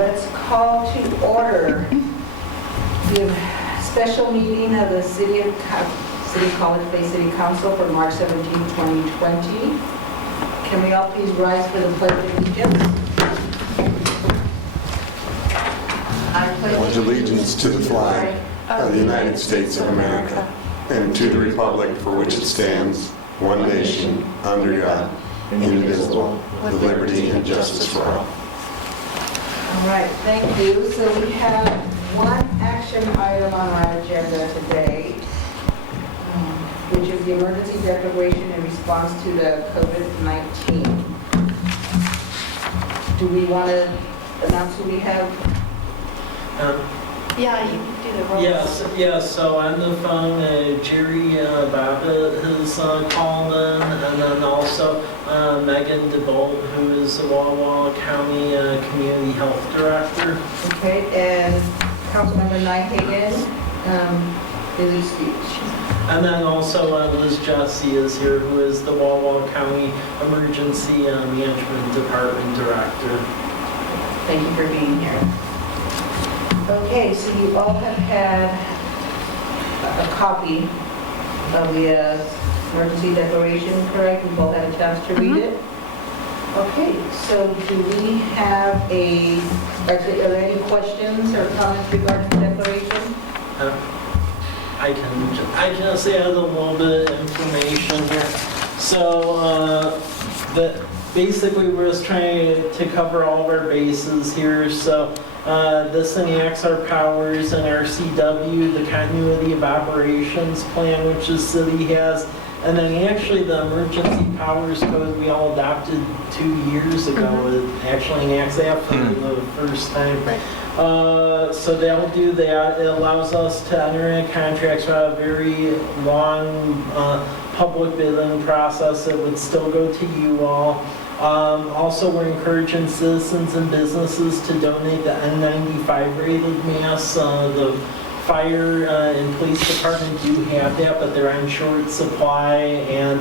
Let's call to order the special meeting of the City College Bay City Council for March 17, 2020. Can we all please rise for the Pledge of Allegiance? I Pledge allegiance to the flag of the United States of America and to the republic for which it stands, one nation, under God, indivisible, with liberty and justice for all. All right, thank you. So we have one action item on our agenda today, which is the emergency declaration in response to the COVID-19. Do we want to announce who we have? Yeah, you can do the roll. Yes, so on the phone, Jerry Babbitt has called in, and then also Megan DeBolt, who is the Walla Walla County Community Health Director. Okay, and Councilmember Nyhagen is excused. And then also Liz Jesse is here, who is the Walla Walla County Emergency Management Department Director. Thank you for being here. Okay, so you all have had a copy of the emergency declaration, correct? You've all had a chance to read it? Okay, so do we have are there any questions or comments regarding the declaration? I can just add a little bit of information here. So basically we're just trying to cover all of our bases here. So this enacts our powers and our CW, the continuity of operations plan, which the city has. And then actually the emergency powers code we all adopted 2 years ago. It actually enacts that for the first time. Right. So they'll do that. It allows us to enter into contracts without a very long public bidding process. It would still go to you all. Also, we're encouraging citizens and businesses to donate the N95 rated masks. The fire and police department do have that, but they're on short supply. And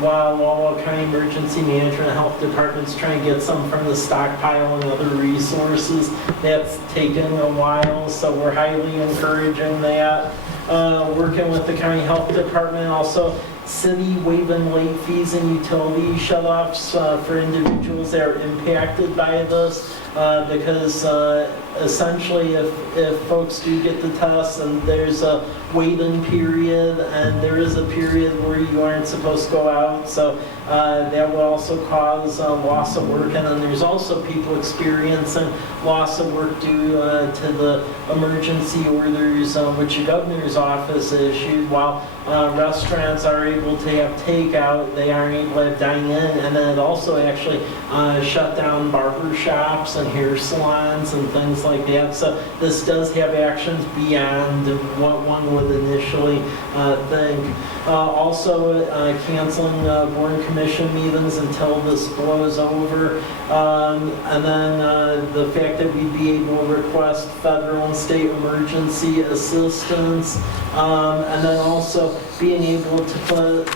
while Walla County Emergency Management Health Department's trying to get some from the stockpile and other resources, that's taken a while, so we're highly encouraging that. Working with the county health department, also city waiving late fees and utility shutoffs for individuals that are impacted by this, because essentially if folks do get the test and there's a wait-in period and there is a period where you aren't supposed to go out, so that will also cause loss of work. And then there's also people experiencing loss of work due to the emergency orders which the governor's office issued. While restaurants are able to have takeout, they aren't able to dine in. And then it also actually shut down barber shops and hair salons and things like that. So this does have actions beyond what one would initially think. Also canceling board and commission meetings until this blows over. And then the fact that we'd be able to request federal and state emergency assistance. And then also being able to put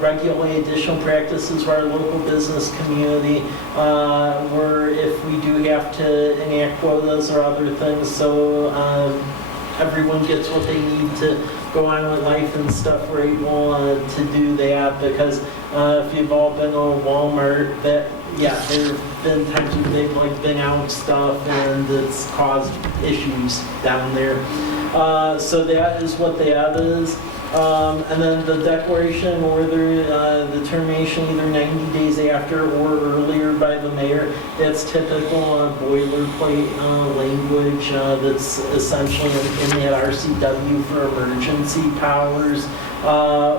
regulate additional practices for our local business community, where if we do have to enact quotas or other things, so everyone gets what they need to go on with life and stuff, we're able to do that. Because if you've all been to Walmart, there have been times when they've been out stuff and it's caused issues down there. So that is what that is. And then the declaration or the termination either 90 days after or earlier by the mayor. That's typical boilerplate language that's essentially in that RCW for emergency powers.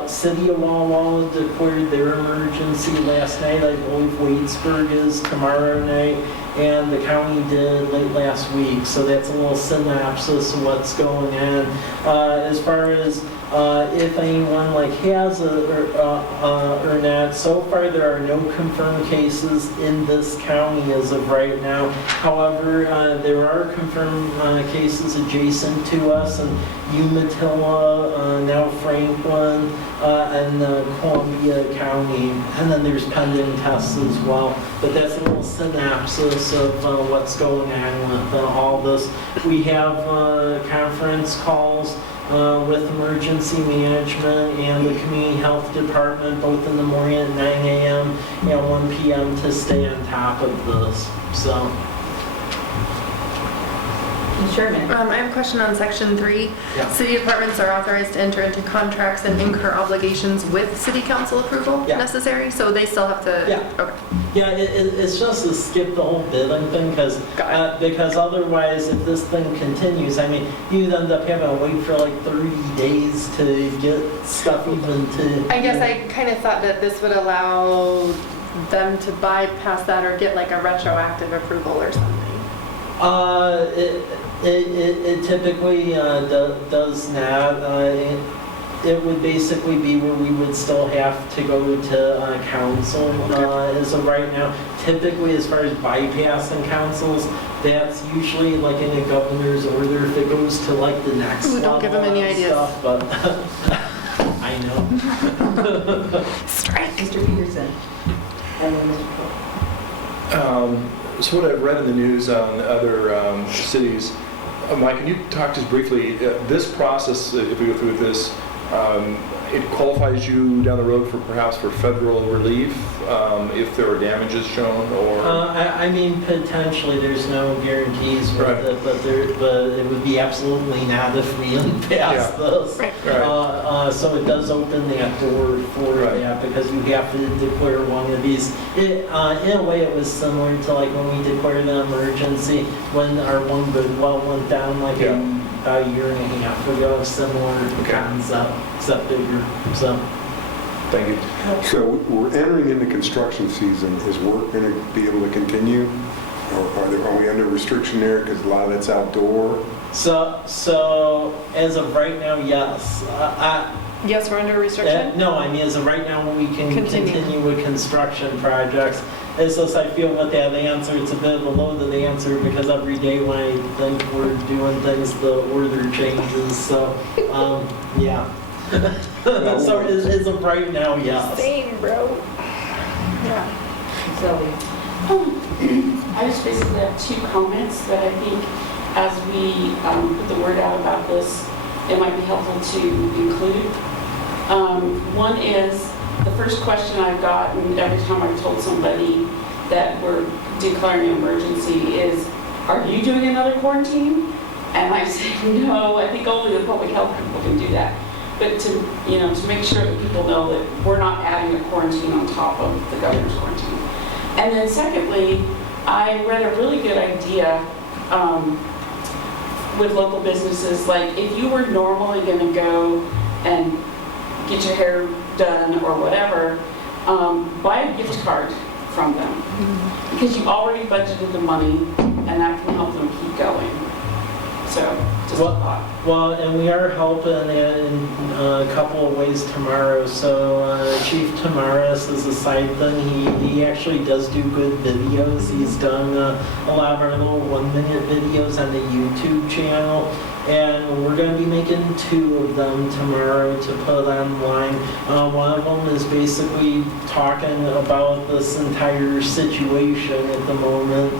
City of Walla Walla declared their emergency last night. I believe Waitsburg is tomorrow night, and the county did late last week. So that's a little synopsis of what's going on. As far as if anyone like has or not. So far, there are no confirmed cases in this county as of right now. However, there are confirmed cases adjacent to us in Umatilla, now Franklin, and Columbia County. And then there's pending tests as well. But that's a little synopsis of what's going on with all this. We have conference calls with emergency management and the community health department, both in the morning at 9 a.m. and 1 p.m. to stay on top of this. So. Sherman. I have a question on section 3. Yeah. City departments are authorized to enter into contracts and incur obligations with city council approval Yeah. necessary, so they still have to. Yeah. Okay. Yeah, it's just to skip the whole bidding thing because otherwise, if this thing continues, I mean, you'd end up having to wait for like 30 days to get stuff even to. I guess I kind of thought that this would allow them to bypass that or get like a retroactive approval or something. It typically does not. It would basically be where we would still have to go to council as of right now. Typically, as far as bypassing councils, that's usually like in a governor's order if it goes to like the next Ooh, level. don't give them any and ideas. Stuff, but I know. Strike. Mr. Peterson. And then Mr. Pope. So what I've read in the news on other cities, Mike, can you talk just briefly, this process, if we go through with this, it qualifies you down the road for perhaps for federal relief if there are damages shown or? I mean, potentially, there's no guarantees with Right. it, but it would be absolutely not if we didn't pass this. Right. So it does open that door for Right. that because you have to declare one of these. In a way, it was similar to like when we declared an emergency when our one good well went down like Yeah. about a year and a half ago. Similar Okay. concept, except bigger. So. Thank you. So we're entering into construction season. Is work going to be able to continue? Or are we under restriction there because a lot of it's outdoor? So as of right now, yes. Yes, we're under restriction? No, I mean, as of right now, we can Continue. continue with construction projects. It's just I feel with that answer, it's a bit of a loaded answer because every day when I think we're doing things, the order changes. So, yeah. So as of right now, yes. Same, bro. Yeah. Zoe. I just basically have 2 comments that I think as we put the word out about this, it might be helpful to include. One is, the first question I've gotten every time I've told somebody that we're declaring an emergency is, are you doing another quarantine? And I say, no, I think only the public health people can do that. But to make sure that people know that we're not adding a quarantine on top of the governor's quarantine. And then secondly, I read a really good idea with local businesses, like if you were normally going to go and get your hair done or whatever, buy a gift card from them. Because you've already budgeted the money and that can help them keep going. So, just a thought. Well, and we are helping in a couple of ways tomorrow. So Chief Tamaris is a side thing. He actually does do good videos. He's done a lot of our little 1-minute videos on the YouTube channel. And we're going to be making 2 of them tomorrow to put online. One of them is basically talking about this entire situation at the moment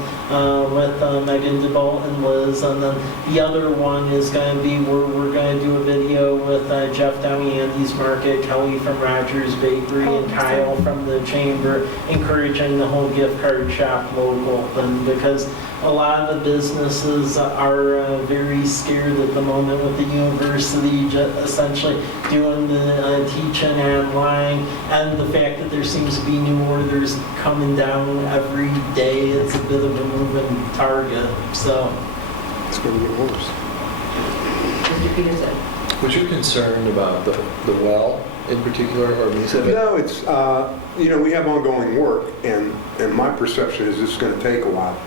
with Megan DeBolt and Liz. And then the other one is going to be where we're going to do a video with Jeff Downey, Andy's Market, Kelly from Rogers Bakery, and Kyle from the Chamber, encouraging the whole gift card shop local. And because a lot of the businesses are very scared at the moment with the university essentially doing the teaching online, and the fact that there seems to be new orders coming down every day. It's a bit of a moving target. So It's going to get worse. Mr. Peterson. Was you concerned about the well in particular, or you said? No, it's, we have ongoing work, and my perception is it's going to take a while.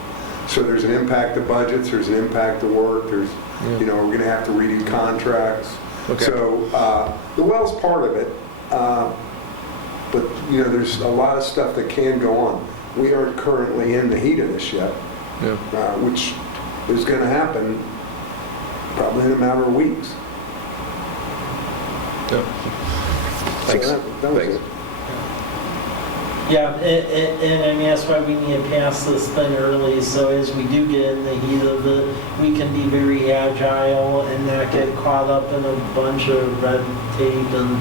So there's an impact to budgets, there's an impact to work, we're going to have to redo contracts. Okay. So the well's part of it, but, you know, there's a lot of stuff that can go on. We aren't currently in the heat of this yet, Yeah. which is going to happen probably in a matter of weeks. Yeah. So Thanks. that was Thanks. it. Yeah, and I mean, that's why we need to pass this thing early, so as we do get in the heat of it, we can be very agile and not get caught up in a bunch of red tape and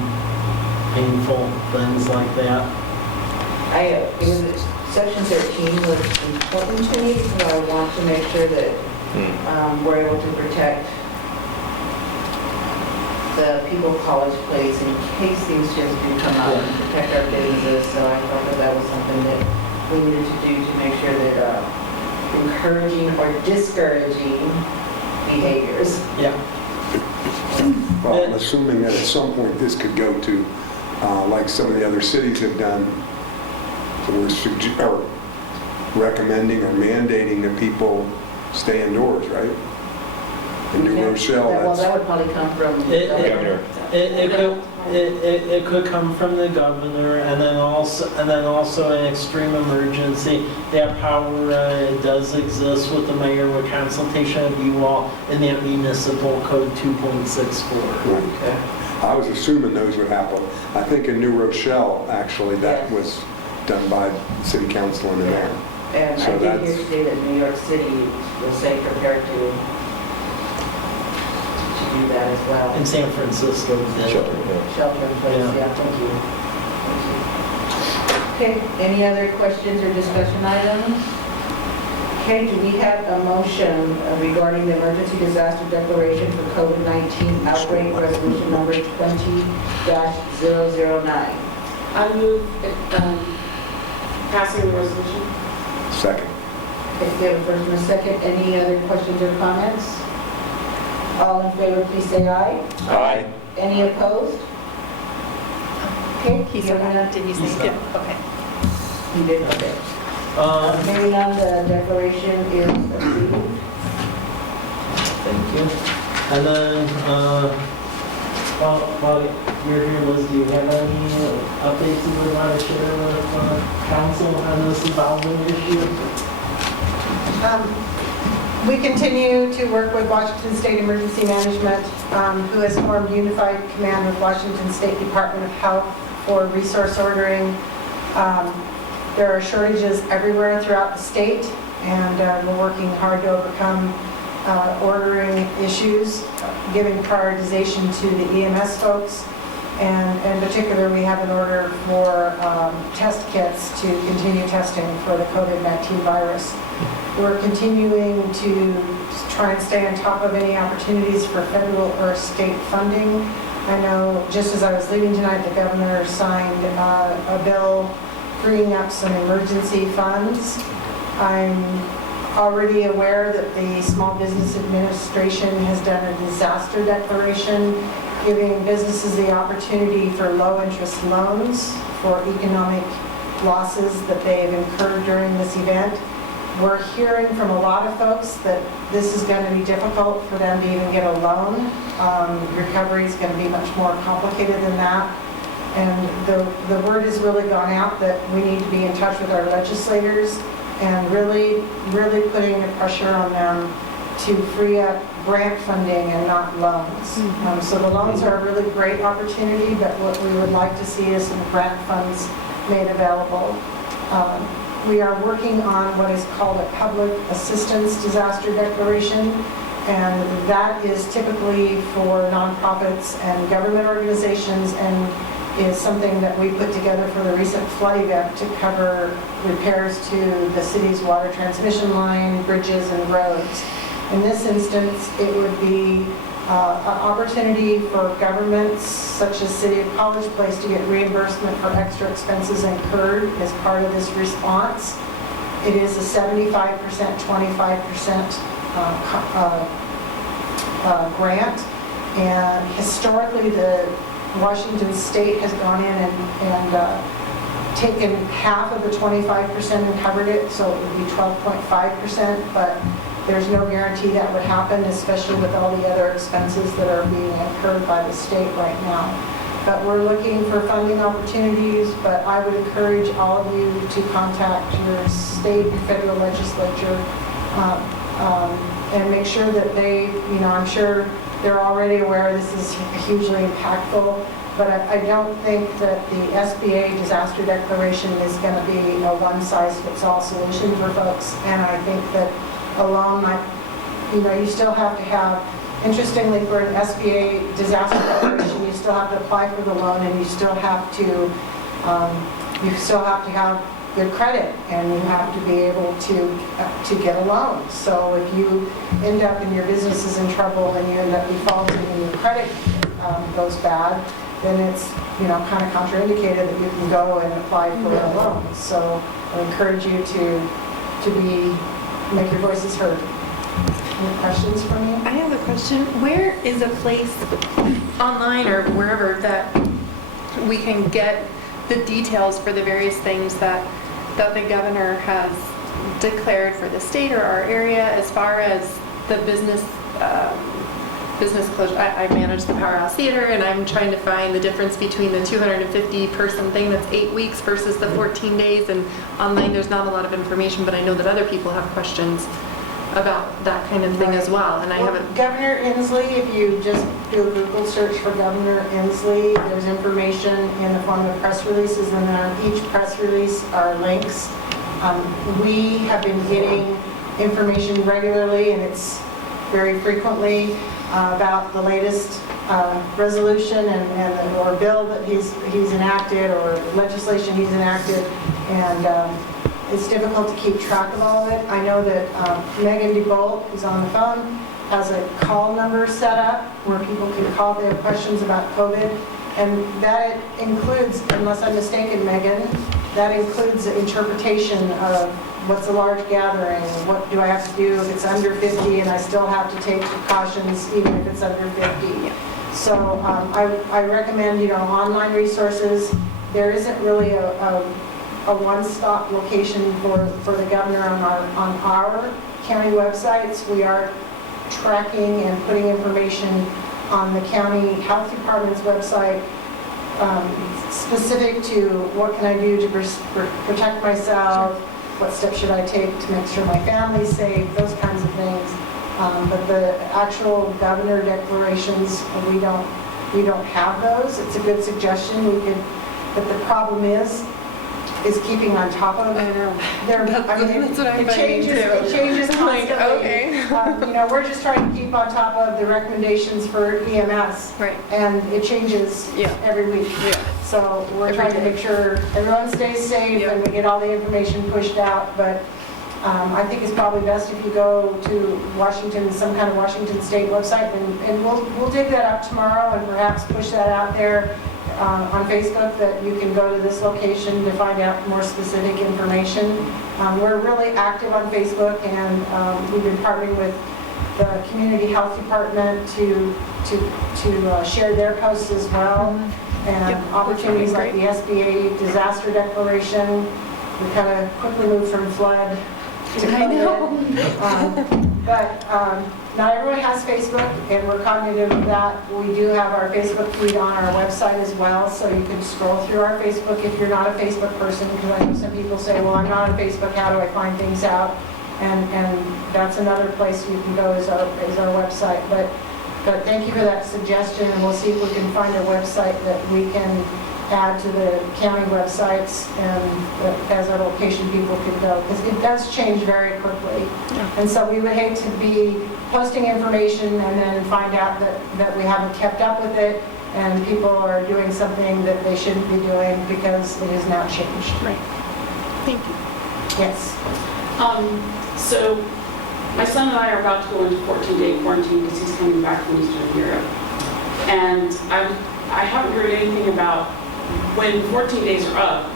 painful things like that. It was, section 13 was important to me because I want to make sure that we're able to protect the people College Place in case these just do come up and protect our businesses. So I thought that that was something that we needed to do to make sure that encouraging or discouraging behaviors. Yeah. Well, I'm assuming that at some point this could go to, like some of the other cities have done, so we're recommending or mandating that people stay indoors, right? In New Rochelle, Well, that's, that would probably come from It- the Governor. It could come from the governor, and then also an extreme emergency. That power does exist with the mayor with consultation of you all in that municipal code 2.64. right. Okay. I was assuming those would happen. I think in New Rochelle, actually, that Yes. was done by city council in there. And So I did hear that's- today that New York City will say prepared to do that as well. In San Francisco, did. Shelter, yeah. Shelter in place, Yeah. yeah, thank you. Okay, any other questions or discussion items? Okay, do we have a motion regarding the emergency disaster declaration for COVID-19 outbreak resolution number 20-009? I move passing the resolution. Second. Okay, we have a first and a second. Any other questions or comments? All in favor, please say aye. Aye. Any opposed? Okay. He said that, did you say? He said. Yeah, okay. You did, okay. Hearing none, the declaration is approved. Thank you. And then, while you're here, Liz, do you have any updates you would want to share with council on this evolving issue? We continue to work with Washington State Emergency Management, who has formed unified command with Washington State Department of Health for resource ordering. There are shortages everywhere throughout the state, and we're working hard to overcome ordering issues, giving prioritization to the EMS folks. And in particular, we have an order for test kits to continue testing for the COVID-19 virus. We're continuing to try and stay on top of any opportunities for federal or state funding. I know just as I was leaving tonight, the governor signed a bill freeing up some emergency funds. I'm already aware that the Small Business Administration has done a disaster declaration, giving businesses the opportunity for low-interest loans for economic losses that they've incurred during this event. We're hearing from a lot of folks that this is going to be difficult for them to even get a loan. Recovery is going to be much more complicated than that. And the word has really gone out that we need to be in touch with our legislators and really putting the pressure on them to free up grant funding and not loans. So the loans are a really great opportunity, but what we would like to see is some grant funds made available. We are working on what is called a public assistance disaster declaration, and that is typically for nonprofits and government organizations, and is something that we put together for the recent flood event to cover repairs to the city's water transmission line, bridges, and roads. In this instance, it would be an opportunity for governments such as City of College Place to get reimbursement for extra expenses incurred as part of this response. It is a 75%, 25% grant, and historically the Washington State has gone in and taken half of the 25% and covered it, so it would be 12.5%, but there's no guarantee that would happen, especially with all the other expenses that are being incurred by the state right now. But we're looking for funding opportunities, but I would encourage all of you to contact your state and federal legislature and make sure that they, I'm sure they're already aware this is hugely impactful, but I don't think that the SBA disaster declaration is going to be a one-size-fits-all solution for folks. And I think that a loan might, you still have to have, interestingly, for an SBA disaster declaration, you still have to apply for the loan, and you still have to have good credit, and you have to be able to get a loan. So if you end up and your business is in trouble and you end up defaulting and your credit goes bad, then it's kind of contraindicated that you can go and apply for a loan. So I encourage you to make your voices heard. Any questions from you? I have a question. Where is a place online or wherever that we can get the details for the various things that the governor has declared for the state or our area as far as the business closure? I manage the Powerhouse Theater, and I'm trying to find the difference between the 250-person thing that's 8 weeks versus the 14 days. And online, there's not a lot of information, but I know that other people have questions about that kind of thing as well. And I haven't. Governor Inslee, if you just do a Google search for Governor Inslee, there's information in the form of press releases, and on each press release are links. We have been getting information regularly, and it's very frequently about the latest resolution or bill that he's enacted or legislation he's enacted, and it's difficult to keep track of all of it. I know that Megan DeBolt, who's on the phone, has a call number set up where people can call if they have questions about COVID, and that includes, unless I'm mistaken, Megan, that includes the interpretation of what's a large gathering, what do I have to do if it's under 50 and I still have to take precautions even if it's under 50. So I recommend, online resources. There isn't really a one-stop location for the governor on our county websites. We are tracking and putting information on the county health department's website specific to what can I do to protect myself, what steps should I take to make sure my family's safe, those kinds of things. But the actual governor declarations, we don't have those. It's a good suggestion. But the problem is keeping on top of. I know. That's what I'm finding too. It changes constantly. Okay. We're just trying to keep on top of the recommendations for EMS. Right. And it changes every week. Yeah. So we're trying to make sure everyone stays safe and we get all the information pushed out. But I think it's probably best if you go to some kind of Washington State website, and we'll dig that up tomorrow and perhaps push that out there on Facebook, that you can go to this location to find out more specific information. We're really active on Facebook, and we've been partnering with the Community Health Department to share their posts as well. And opportunities like the SBA disaster declaration. We kind of quickly moved from flood to COVID. But not everyone has Facebook, and we're cognitive of that. We do have our Facebook feed on our website as well, so you can scroll through our Facebook if you're not a Facebook person, because I know some people say, well, I'm not on Facebook, how do I find things out? And that's another place you can go is our website. But thank you for that suggestion, and we'll see if we can find a website that we can add to the county websites, and as a location people can go, because it does change very quickly. And so we would hate to be posting information and then find out that we haven't kept up with it, and people are doing something that they shouldn't be doing because it has now changed. Right. Thank you. Yes. So my son and I are about to go into 14-day quarantine because he's coming back from Eastern Europe. And I haven't heard anything about when 14 days are up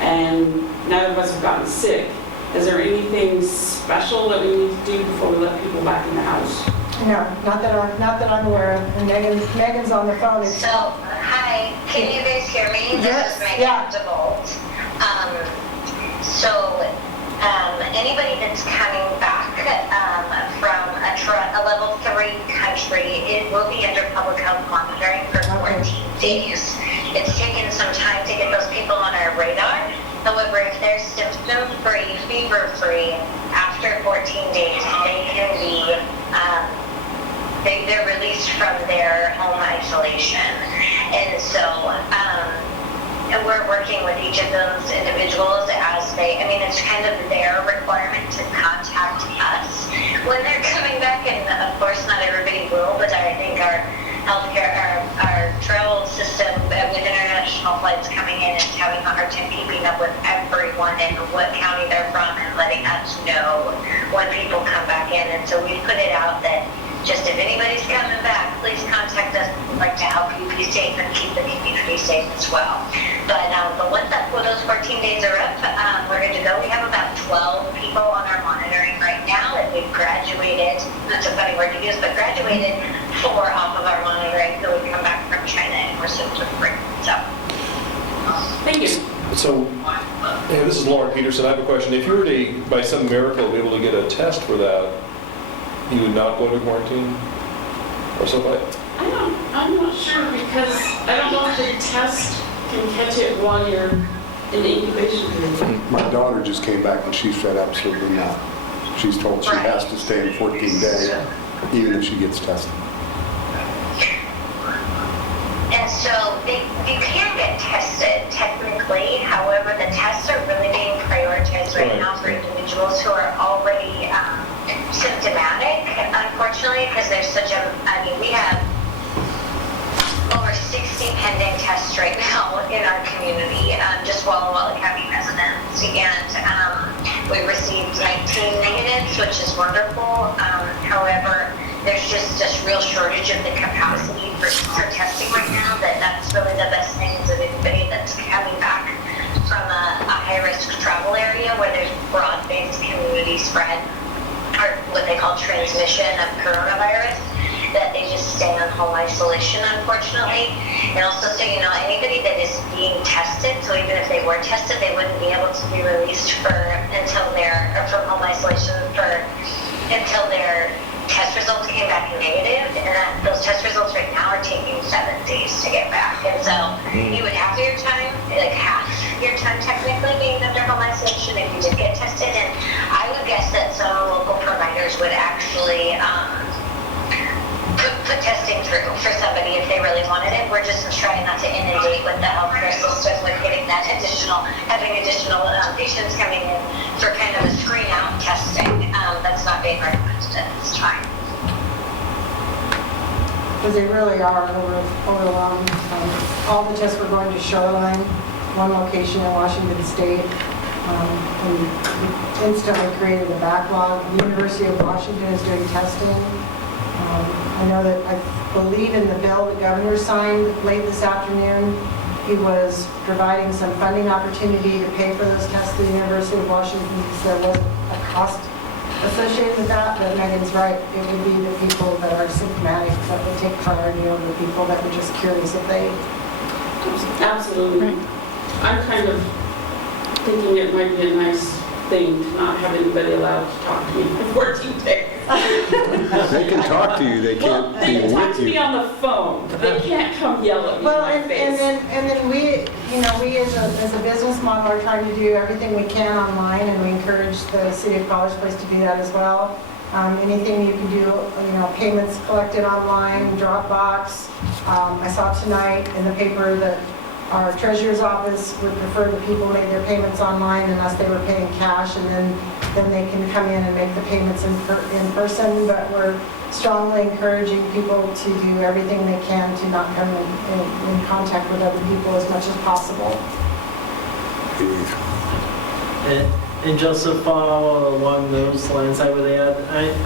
and none of us have gotten sick. Is there anything special that we need to do before we let people back in the house? No, not that I'm aware of. And Megan's on the phone. So, hi, can you guys hear me? This is Megan DeBolt. So, anybody that's coming back free. It will be under public health monitoring for 14 days. It's taken some time to get those people on our radar. However, if they're symptom-free, fever-free, after 14 days, they can be, they're released from their home isolation. And so, and we're working with each of those individuals as they, I mean, it's kind of their requirement to contact us when they're coming back. And of course, not everybody will, but I think our healthcare, our travel system with international flights coming in is having a hard time keeping up with everyone and what county they're from and letting us know when people come back in. And so we put it out that just if anybody's coming back, please contact us. We'd like to help you be safe and keep the community safe as well. But once those 14 days are up, we're good to go. We have about 12 people on our monitoring right now that we've graduated. That's a funny word to use, but graduated 4 off of our monitoring. So we come back from China and we're symptom-free. So, Thank you. So, yeah, this is Lauren Peterson. I have a question. If you were to, by some miracle, be able to get a test for that, you would not go into quarantine or something? I'm not sure because I don't know if the test can catch it while you're in the incubation period. My daughter just came back and she said absolutely not. She's told she has to stay in 14 days, even if she gets tested. And so you can get tested technically. However, the tests are really being prioritized right now for individuals who are already symptomatic, unfortunately, because there's such a, I mean, we have over 60 pending tests right now in our community, just Walla Walla County residents, and we received 19 negatives, which is wonderful. However, there's just real shortage of the capacity for testing right now. That's really the best thing is that anybody that's coming back from a high-risk travel area where there's broad-based community spread, or what they call transmission of coronavirus, that they just stay on home isolation, unfortunately. And also, so you know, anybody that is being tested, so even if they were tested, they wouldn't be able to be released until from home isolation until their test results came back negative, and those test results right now are taking 7 days to get back. And so you would have your time, like half your time technically being under home isolation if you did get tested. And I would guess that some local providers would actually put testing through for somebody if they really wanted it. We're just trying not to inundate with the healthcare system with having additional patients coming in for kind of a screen out testing. That's not being recommended at this time. Because they really are overwhelmed. All the tests were going to Shoreline, one location in Washington State. And we instantly created a backlog. The University of Washington is doing testing. I know that, I believe in the bill the governor signed late this afternoon, he was providing some funding opportunity to pay for those tests to the University of Washington because there wasn't a cost associated with that, but Megan's right. It would be the people that are symptomatic that would take priority over the people that were just curious if they... Absolutely. I'm kind of thinking it might be a nice thing to not have anybody allowed to talk to me for 14 days. They can talk to you, they Well, can't they be can talk with to me you. on the phone. They can't come yell at me Well, in my face. and then we, you know, we as a business model are trying to do everything we can online, and we encourage the City of College Place to do that as well. Anything you can do, you know, payments collected online, Dropbox. I saw tonight in the paper that our treasurer's office would prefer that people made their payments online unless they were paying cash, and then they can come in and make the payments in person. But we're strongly encouraging people to do everything they can to not come in contact with other people as much as possible. And just to follow along those lines, I would add,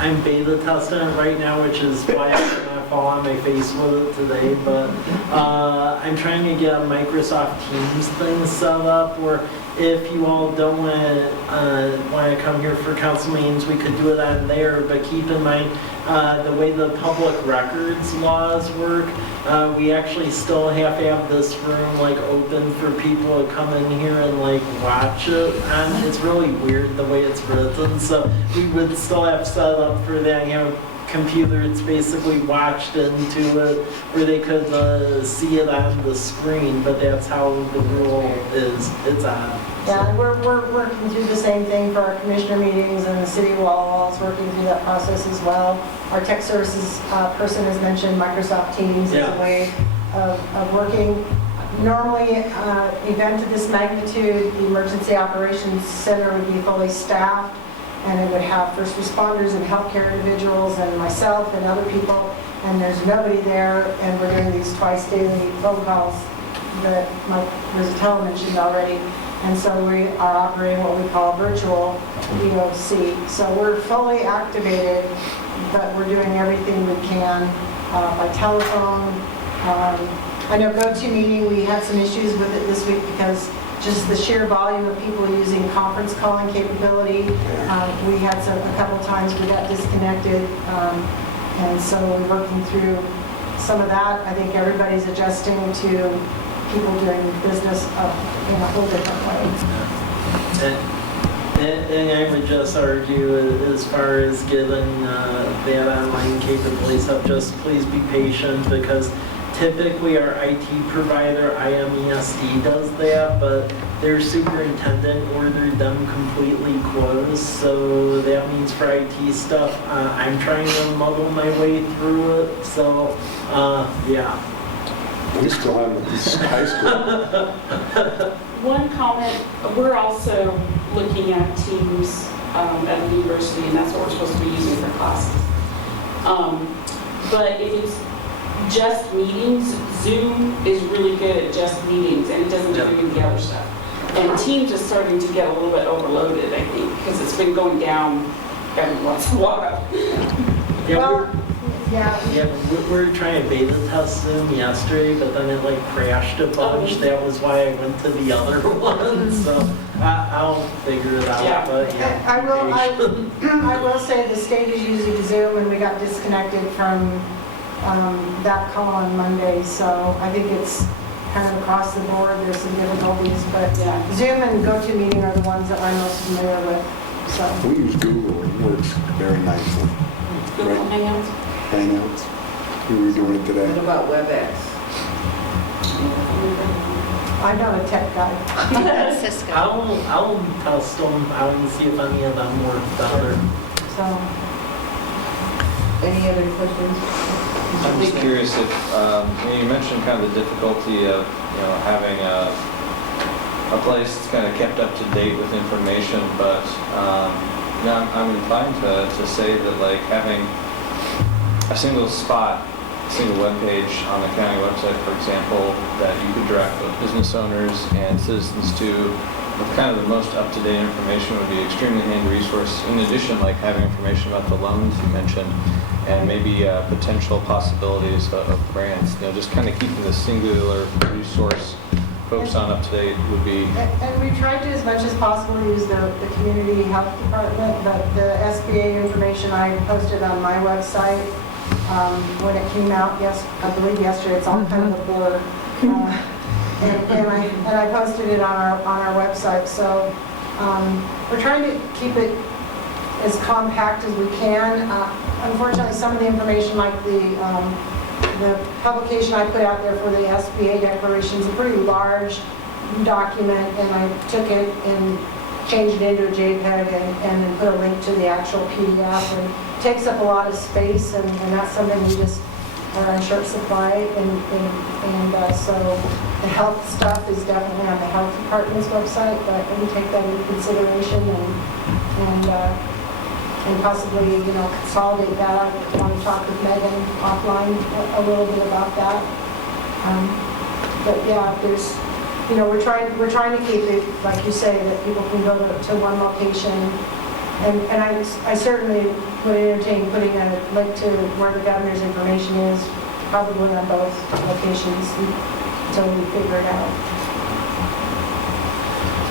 I'm beta testing it right now, which is why I fall on my face with it today, but I'm trying to get a Microsoft Teams thing set up where if you all don't want to come here for council meetings, we could do it on there, but keep in mind the way the public records laws work, we actually still have to have this room like open for people to come in here and like watch it. And it's really weird the way it's written, so we would still have set up for that, you know, computer, it's basically watched into it where they could see it on the screen, but that's how the rule is, it's on. Yeah, and we're working through the same thing for our commissioner meetings, and the city of Walla Walla is working through that process as well. Our tech services person has mentioned Microsoft Teams as Yeah. a way of working. Normally, an event of this magnitude, the Emergency Operations Center would be fully staffed, and it would have first responders and healthcare individuals and myself and other people, and there's nobody there, and we're doing these twice daily phone calls that Mike Rizzatello mentioned already. And so we are operating what we call virtual EOC. So we're fully activated, but we're doing everything we can by telephone. I know GoToMeeting, we had some issues with it this week because just the sheer volume of people using conference calling capability. We had a couple times we got disconnected. And so we're working through some of that. I think everybody's adjusting to people doing business in a whole different way. And I would just argue as far as getting that online capabilities up, just please be patient because typically our IT provider, IMESD, does that, but their superintendent ordered them completely closed. So that means for IT stuff, I'm trying to muddle my way through it. So, yeah. We still have this high school. One comment, we're also looking at Teams at the university, and that's what we're supposed to be using for classes. But if it's just meetings, Zoom is really good at just meetings, and it doesn't do any of the other stuff. And Teams is starting to get a little bit overloaded, I think, because it's been going down every once in a while. Yeah, Well, yeah. we're trying to beta test Zoom yesterday, but then it like crashed a bunch. That was why I went to the other one. So I'll figure it out. Yeah. But yeah, I will say the state is using Zoom, and we got disconnected from that call on Monday. So I think it's kind of across the board. There's some difficulties, but Yeah. Zoom and GoToMeeting are the ones that I'm most familiar with. So. We use Google, it works very nicely. Google Hangouts. Hangouts, we were doing it What today. about WebEx? I'm not a tech guy, Cisco. I'll test them out and see if any of them work better. so. Any other questions? I'm just curious if, you mentioned kind of the difficulty of, having a place that's kind of kept up to date with information, but, I'm inclined to say that like having a single spot, a single web page on the county website, for example, that you could direct both business owners and citizens to with kind of the most up-to-date information would be an extremely handy resource. In addition, like having information about the loans you mentioned and maybe potential possibilities of grants, just kind of keeping the singular resource focused on up-to-date would be... And we tried to, as much as possible, use the community health department, but the SBA information I posted on my website, when it came out, I believe yesterday, it's all kind of a blur. And I posted it on our website, so we're trying to keep it as compact as we can. Unfortunately, some of the information, like the publication I put out there for the SBA declaration is a pretty large document, and I took it and changed it into a JPEG and then put a link to the actual PDF, and it takes up a lot of space, and that's something we just are in short supply, and so the health stuff is definitely on the health department's website, but we take that into consideration and possibly, consolidate that. I want to talk with Megan offline a little bit about that. But yeah, there's, we're trying to keep it, like you say, that people can go to one location. And I certainly would entertain putting a link to where the governor's information is, probably on both locations until we figure it out.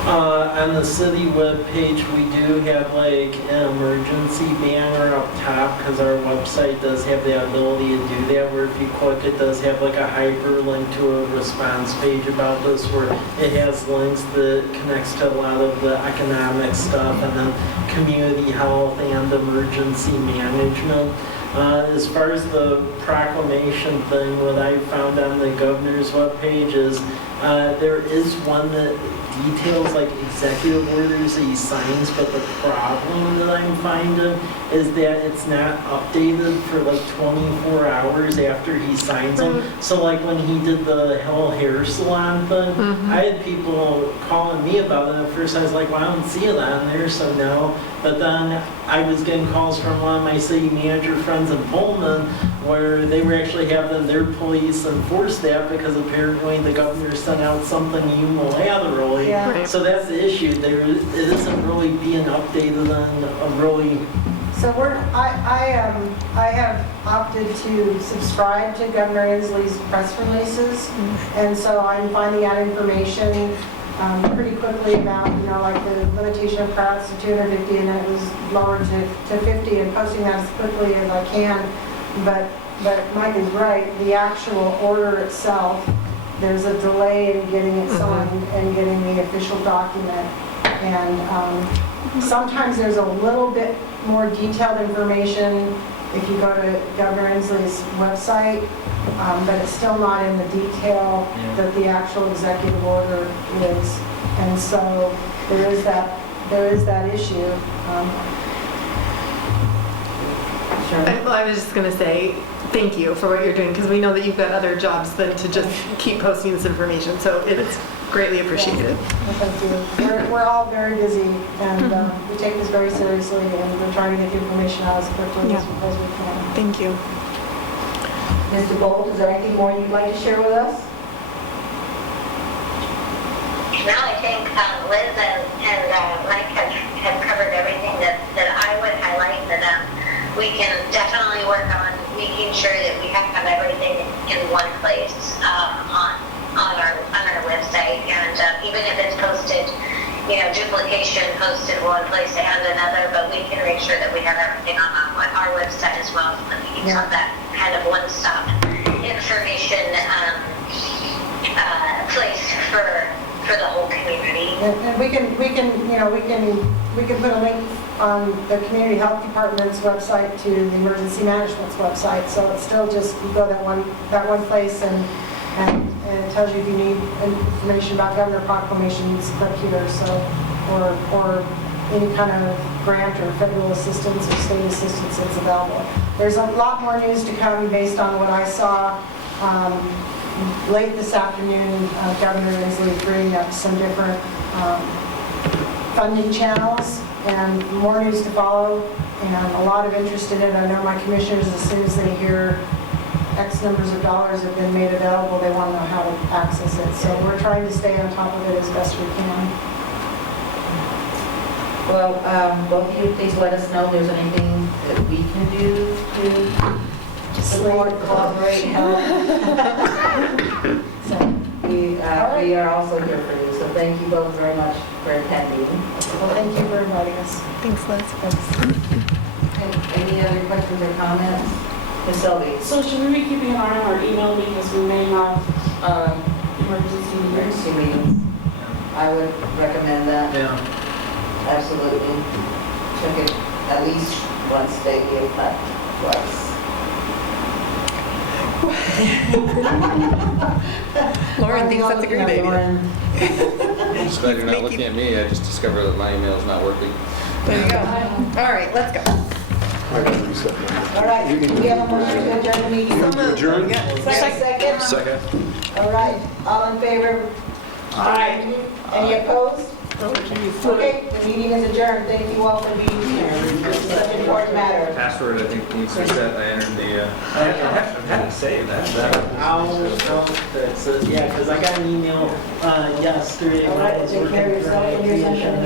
On the city webpage, we do have like an emergency banner up top because our website does have the ability to do that, where if you click, it does have like a hyperlink to a response page about this, where it has links that connects to a lot of the economic stuff and then community health and emergency management. As far as the proclamation thing, what I found on the governor's webpage is there is one that details like executive orders that he signs, but the problem that I'm finding is that it's not updated for like 24 hours after he signs them. So like when he did the Hell Hair Salon thing, I had people calling me about it. At first I was like, well, I don't see it on there, so no. But then I was getting calls from one of my city manager friends in Pullman where they were actually having their police enforce that because apparently the governor sent out something unilaterally. Yeah. Right. So that's the issue. It isn't really being updated on a really. So I have opted to subscribe to Governor Inslee's press releases, and so I'm finding out information pretty quickly about, like the limitation of crowds to 250, and then it was lowered to 50, and posting that as quickly as I can. But Mike is right, the actual order itself, there's a delay in getting it signed and getting the official document. And sometimes there's a little bit more detailed information if you go to Governor Inslee's website, but it's still not in the detail that the actual executive order is. And so there is that issue. I was just going to say thank you for what you're doing, because we know that you've got other jobs than to just keep posting this information, so it is greatly appreciated. Well, thank you. We're all very busy, and we take this very seriously, and we're trying to get the information out as quickly as we can. Thank you. Mr. Bolt, is there anything more you'd like to share with us? No, I think Liz and Mike have covered everything that I would highlight, that we can definitely work on making sure that we have everything in one place on our website, and even if it's posted, duplication posted one place and another, but we can make sure that we have everything on our website as well, so that we can have that kind of one-stop information place for the whole community. And we can put a link on the Community Health Department's website to the Emergency Management's website, so it's still just, you go that one place, and it tells you if you need information about governor proclamations, click here, so, or any kind of grant or federal assistance or state assistance that's available. There's a lot more news to come based on what I saw late this afternoon. Governor Inslee bringing up some different funding channels, and more news to follow, and a lot of interest in it. I know my commissioners, as soon as they hear X numbers of dollars have been made available, they want to know how to access it. So we're trying to stay on top of it as best we can. Well, both of you, please let us know if there's anything that we can do to support, collaborate, help. So we are also here for you. So thank you both very much for attending. Well, thank you for inviting us. Thanks, Liz. Any other questions or comments? Ms. Selby? So should we be keeping an eye on our email, because we may have emergency meetings? Emergency meetings. I would recommend that. Yeah. Absolutely. Check it at least once daily, if not twice. Lauren thinks that's a great idea. I'm just glad you're not looking at me. I just discovered that my email is not working. There you go. All right, let's go. I can reset that. All right, we have a motion to adjourn the meeting. Adjourn? Second? Second. All right, all in favor? Aye. Any opposed? Okay, the meeting is adjourned. Thank you all for being here. This is such an important matter. Password, I think, needs to be set. I entered the, I had to say that. I'll fix it, yeah, because I got an email yesterday All when I right, was take working care of for yourself and an your IT son. issue.